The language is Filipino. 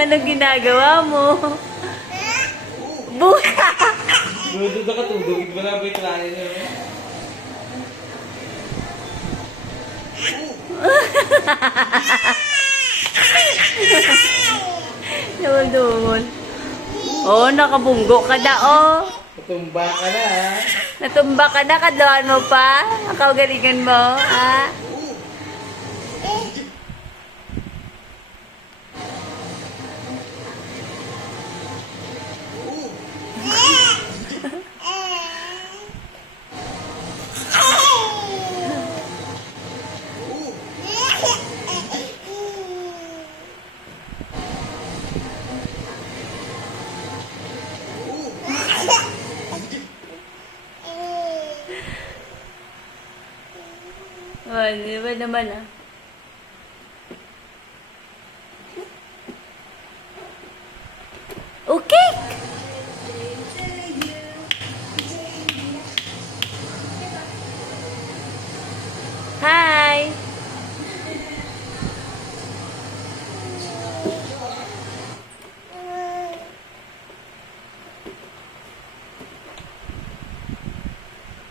Anong ginagawa mo? Buka! Doon ka tubig. Wala ba yung trali niyo? Dumol-dumol. Oh, nakabunggo ka na, oh. Natumba ka na, ha? Natumba ka na, kadlawan mo pa. Ang kagalingan mo, ha? Oh, di ba naman, ah?